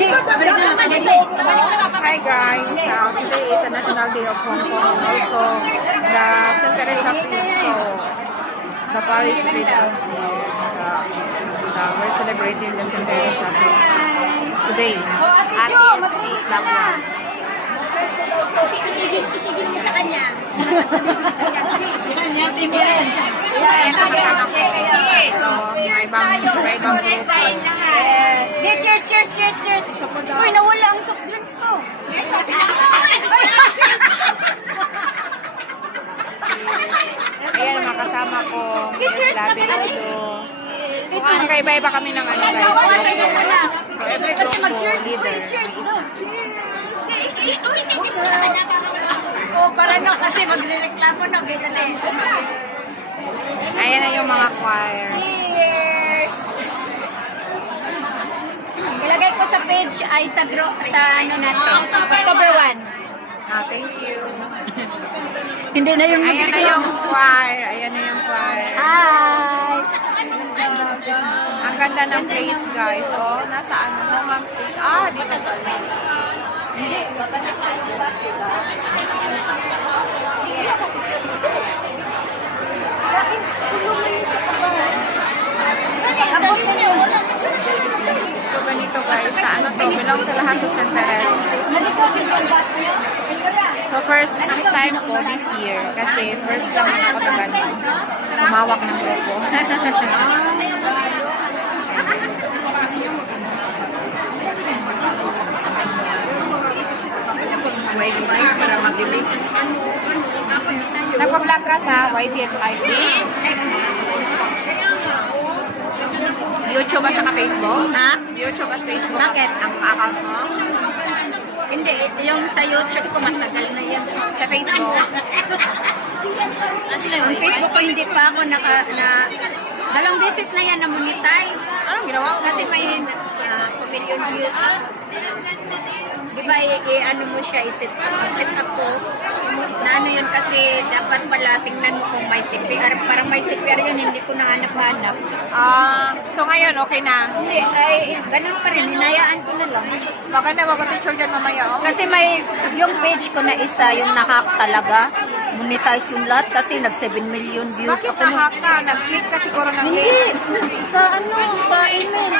Hi guys, today is a National Day of Hong Kong. Also, the St. Teresa Feast. So, the Paris Street is here. We're celebrating the St. Teresa Feast today. At is Labla. Itigil mo sa kanya. Ayan, nakasama ko. So, may ibang group. Cheers. Uy, nawala ang soft drinks ko. Ayan, makasama ko. Cheers na Dodo. So, magkaiba-iba kami ng ano guys. So, every group ko, leader. Cheers daw. Itigil mo sa kanya. Para no, kasi magre-reklamo no. Kaya dali. Ayan na yung mga choir. Cheers! Ilagay ko sa page ay sa ano natin. October 1. Thank you. Hindi na yung Ayan na yung choir. Ayan na yung choir. Hi! Ang ganda ng place guys. Oh, nasa ano mo, ma'am stage. Dito pala. Hindi, baka na tayong bus, diba? So, ganito guys. Sa ano to? Belong to lahat sa St. Teresa. So, first time ko this year. Kasi first lang ako na ganun. Humawak ng grupo. Para mabilis. Nagpa-vlog ka sa YTHIP? YouTube at saka Facebook? Ha? YouTube at Facebook? Bakit? Ang account mo? Hindi, yung sa YouTube ko matagal na yan. Sa Facebook? Yung Facebook ko hindi pa ako dalawang beses na yan na-monetize. Anong ginawa mo? Kasi may million views. Di ba, ano mo siya, i-set up ko. Na ano yun kasi dapat pala tingnan mo kung may CPR. Parang may CPR yun, hindi ko nahanap-hanap. So ngayon, okay na? Hindi, ay ganun pa rin, hinayaan ko na lang. Maganda ba picture dyan mamaya? Oh? Kasi may, yung page ko na isa, yung nahak talaga. Monetize yung lahat kasi nag 7 million views. Bakit na-hack ka? Nag-click ka siguro ng Hindi, link? sa email.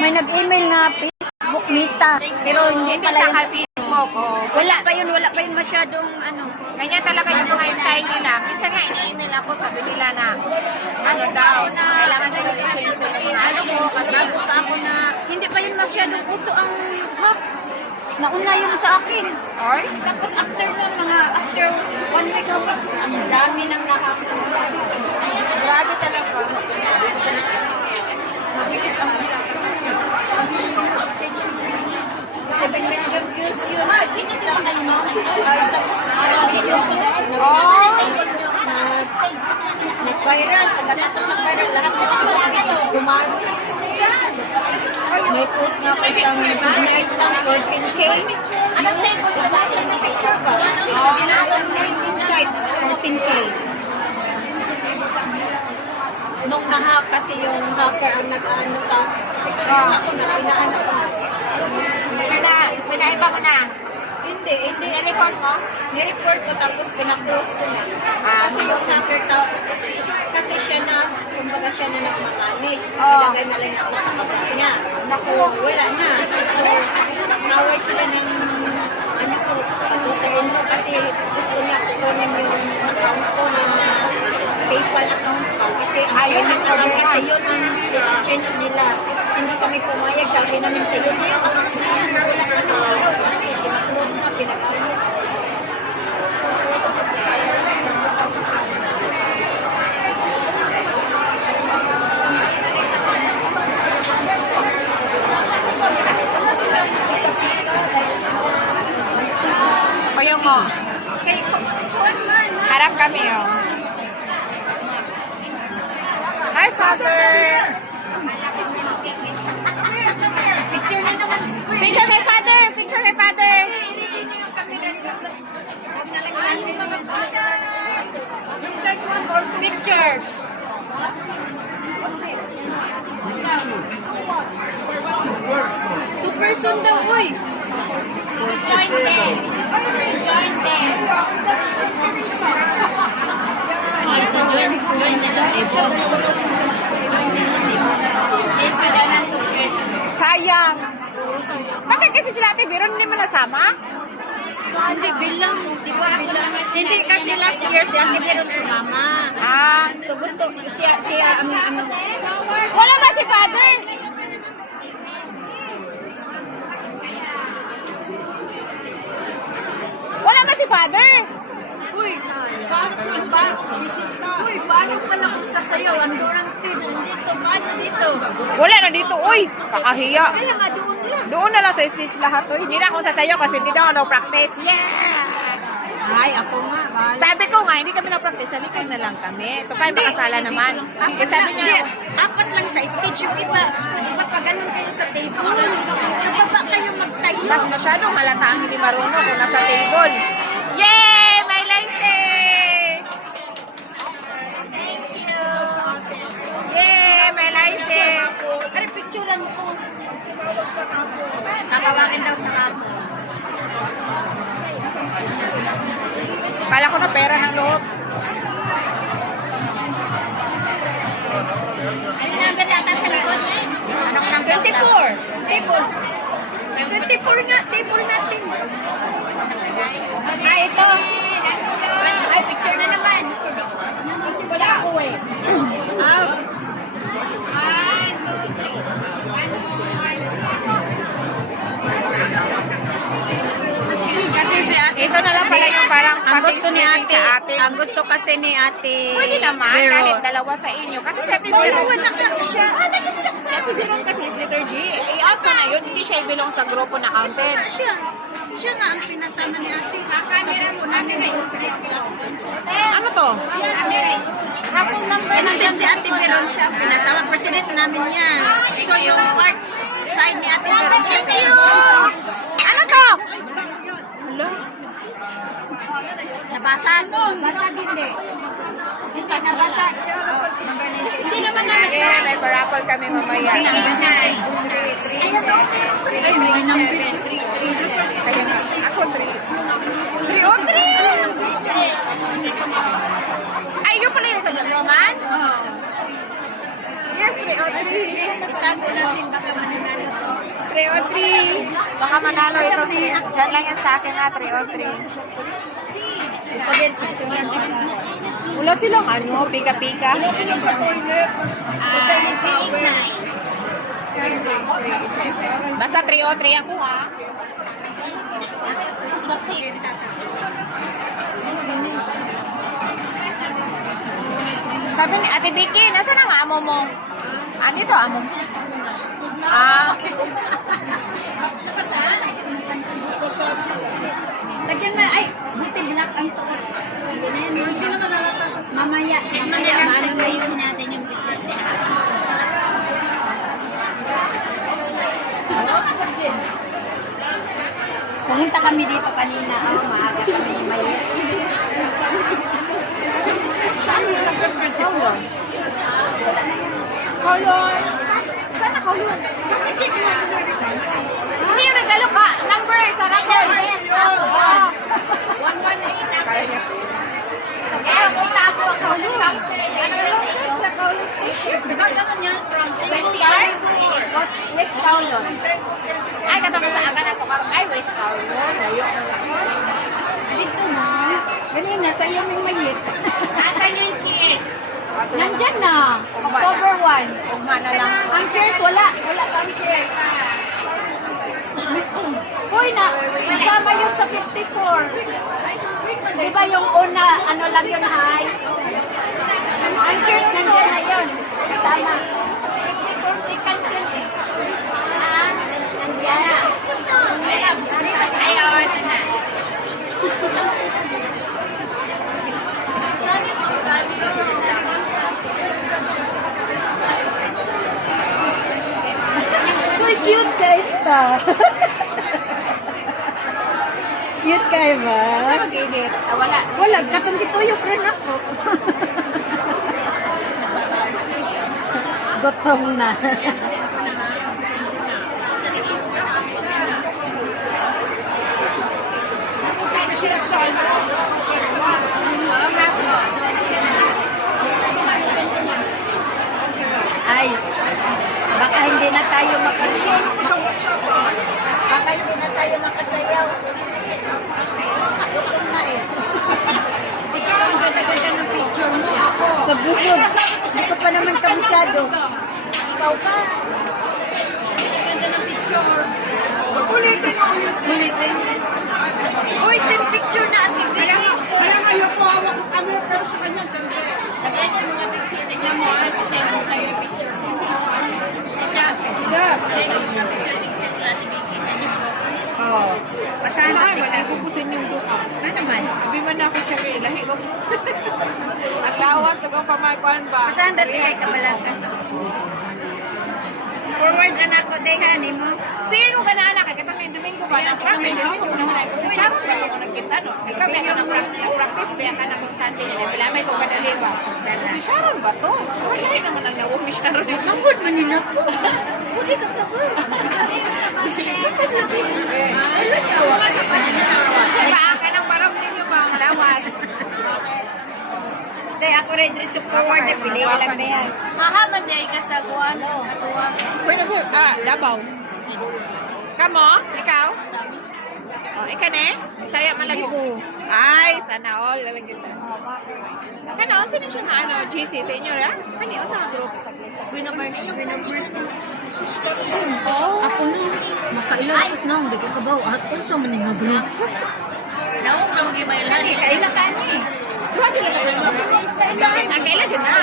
May nag-email na Facebook Meta. Pero hindi Hindi pala sa yun. Facebook. Oh. Wala pa yun masyadong ano. Ganyan talaga yung mga style nila. Minsan nga, ini-email ako, sabi nila na, ano daw, kailangan nila i-change na yung mga ano mo. Kasi, Bago pa ako na, hindi pa yun masyadong uso ang hack. Nauna yun sa akin. or? Tapos after 1 week ko kasi, ang dami nang nahack. Grabe talaga. Mabilis ang 7 million views yun. Isang video ko nag-viral. Pagkatapos nag-viral, lahat ng video gumano. May post nga pa isang midnight ng 14K. Lahat lang ng picture ba? Inside 14K. Nung nahack kasi yung hacker ang nag-ano sa ako na, pinaano ko na. Pinaiba ko na. Hindi. I-report mo? Ni-report ko tapos pinaklose ko na. Kasi yung hacker kasi siya na, kumbaga siya na nag-manage. Ilagay na lang ako sa baba niya. So, wala na. So, naway sila ng ano ko, patutuin ko kasi gusto niya kukunin yung account ko na PayPal account ko. Kasi payment account kasi yun ang change nila. Hindi kami pumayag. Sabi namin sa iyo, yung account ko wala ka na kayo. Kasi pinaklose na, pinag-ano. Kuya mo. Harap kami, oh. Hi, Father! Picture na naman. Picture kay Father! Picture kay Father! Picture. person daw, uy. Join them. Join them. Okay, so join nyo lang April. Join nyo lang April. April daw ng 2 years. Sayang. Bakit kasi sila Ate Biron hindi mo nasama? Hindi, bilang. Di ba bilang? Hindi, kasi last year si Ate Meron sumama. Ah, So gusto, siya, wala ba si Father? Wala ba si Father? uy, paano pala kung sasayaw? Andorang stage, nandito, paano dito? Wala na dito. Uy, kakahiya. Kaya nga, doon lang. Doon na lang sa stage lahat. Uy, hindi na ako sasayaw kasi hindi na ako practice. Yeah! Ay, ako nga, bahala. Sabi ko nga, hindi kami na-practice. Sa likod na lang kami. Ito kayo makasala naman. Eh, sabi niya, Apat lang sa stage yung iba. Pag ganun kayo sa table, sa baba kayo magtayo. mas masyadong halata ang hindi marunong kung nasa table. Yay! May license! Yay! May license! Pero picturean mo ko. Tatawagin daw sa ramo. Kala ko na pera ng loob. Ano number yata sa likod? Anong number? 24. Table. 24 nga, table natin. Ah, ito. Ay, picture na naman. Wala ako eh. Ah. Kasi si ate, Ito na lang pala yung parang ang gusto ni patisipin ate, sa atin. ang gusto kasi ni ate Pwede naman, Vero. kahit dalawa sa inyo. Kasi si Ate Oo, Vero, nakak siya. si Ate Vero kasi is letter G. I-out na yun, hindi siya ibilong sa grupo na counted. Siya. Siya nga ang pinasama ni ate. Sa grupo namin. Ano to? Hapon number. Instead si ate Veron siya. Pinasama. President namin yan. So yung art side ni ate Veron siya. Ano to? Nabasag? Nabasag hindi. Hindi, nabasag. Hindi naman namin. Eh, may parapol kami mamaya. Ako 3. 3 o 3! Ay, yun pala yung sa Roman? Yes, 3 o 3. Itago natin baka mananalo to. 3 o 3. Baka manalo ito. Diyan lang yan sa akin ha, 3 o 3. Wala silang ano, pika-pika. Basta 3 o 3 ako ha. Sabi ni Ate Vicky, nasaan ang amo mo? Ano ito, amo? Ah, Lagyan na, ay, buti black ang suot. Mamaya, maano ba yun natin yung picture? Pumunta kami dito kanina, maaga kami maliit. Kolon. Sana kolon. Hindi yung regalo ka. Number, sa record. 118 Kaya niya. Kaya punta ako ako. Ano sa Kowloon Station? Diba gano'n yan? From West Car? West Kowloon. Ay, katapos sa aga na to. Ay, West Kowloon. Layo. Dito mo. Ganina, sa'yo may mayit. Nasaan yung cheers? Nandyan na. October 1. Ugma na lang. Ang cheers, wala. Wala kang cheers. Hoy na, kasama yun sa 54. Di ba yung una, ano lang yun, high? Ang cheers, nandyan na yun. Kasama. 54 seconds yun eh. Ah, nandyan na. Ayaw, ito na. Uy, cute kayo ba? Cute kayo ba? Mag-edit. Ah, wala. Wala, katong gituyok rin ako. Gutom na. tayo makasayaw. Gutom na eh. Ikaw ang ganda-ganda ng picture mo. Ako. Kabusog. Hindi ko pa naman kabisado. Ikaw pa. Ganda ng picture. Ulitin. Uy, same picture na ating Vicky. Kaya ngayon po hawak ko kami pero sa kanya ganda. Lagyan niyo mga picture ninyo mo, sisend mo sa'yo yung picture mo. Siya, lagyan niyo mga picture ni Send Ate Vicky sa inyo. Oo. Pasahan Sa natin akin, ka. ipupusin yung duka. Ano naman? Abi man ako siya kay lahi ko. Ang lawas sa kong pamakuan ba? Pasahan natin kay kabalatan. Forward anak ko, Dehan, mo. Sige ko ganana kay kasang may Domingo ba nang practice kasi ko nang ko sa Sharon ba ako nagkita no. Ikaw ba nang practice ba ka na kung Sunday na bilamay ko kadali ba. Si Sharon ba to? Wala naman ang nawo mi Sharon. Mangod man nila ko. Huli ka ka ba? Ano tawa ka sa pananawa? Ba ka nang barang ninyo ba ang lawas? Day, ako rin diretso forward. Pili lang na yan. Mahaman day ka sa kuwan. Katuwa. Pwede mo Davao. Kamo? Ikaw? Oh, ikaw ne? Saya man lagi. Ay, sana all lalagyan ta. Kano sino siya nga ano, GC sa inyo ra? Kani usa nga group. University. Ako na. Makailangan na. Hindi ko kabaw. At unsa man nga group. Naong kang gimaylan. Kani, kailan ka ni? Duha sila sa Queen of Mercy. Ang kailan yun na?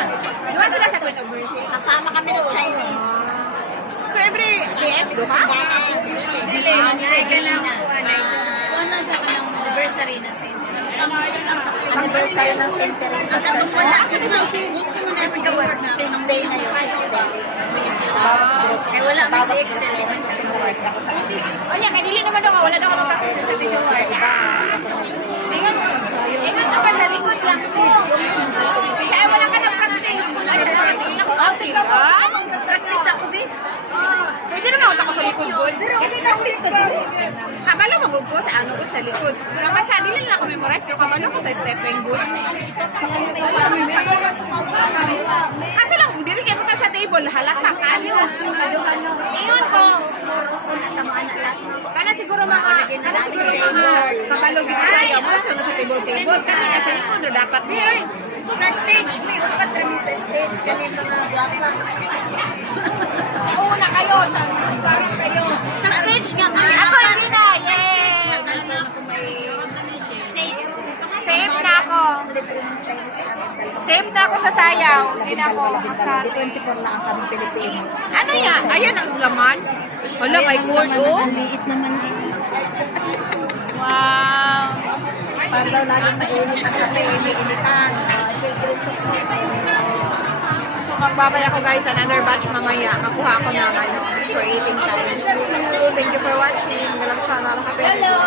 Duha sila sa Queen of Mercy. Kasama kami ng Chinese. So every DX ba? Dili, manay ka lang po, anay. Kuwan na siya ka ng anniversary na sa inyo. Siya mo lang sa kuwan. Anniversary ng center sa Ang katong church. wala. Gusto mo natin i-word na ako ng Day na yun. Eh, wala may si Excel. O niya, kadili naman daw, wala daw ako practice sa Tito Ward. Ingat ka pa sa likod lang. Siya, wala ka ng practice. Ay, sa practice na outing ka? Practice ako, Bi. Pwede naman ako sa likod, good. Pero okay practice na din. Kabalo magod ko sa ano good sa likod. Namasa, dili lang ako memorize, pero kabalo ko sa stepping good. Kaso lang, dili kayo punta sa table, halata kayo. Ingat ko. Kana siguro mga kabalo gito sa iyo mo, sa table. Kana sa likod, dapat din. Sa stage, may upat rin sa stage. Ganun mga guwapa. Una kayo, sa kayo. Sa stage nga kami. Ako hindi na, Sa stage nga yes. kami ako may Safe na ako. libre ng Chinese sa amin dalawa. Safe na ako sa sayaw. Hindi na ako Di kasali. 24 lang kami Pilipino. Ano yan? Ayan ang laman. Wala, may cord, oh. Ang liit naman eh. Wow. Para daw laging mainit ang kape, may initan. Favorite sa So, magbabay ako guys, another batch mamaya. Makuha ko ng ano, creating time. So, thank you for watching. Galang siya, nakakapit. Hello!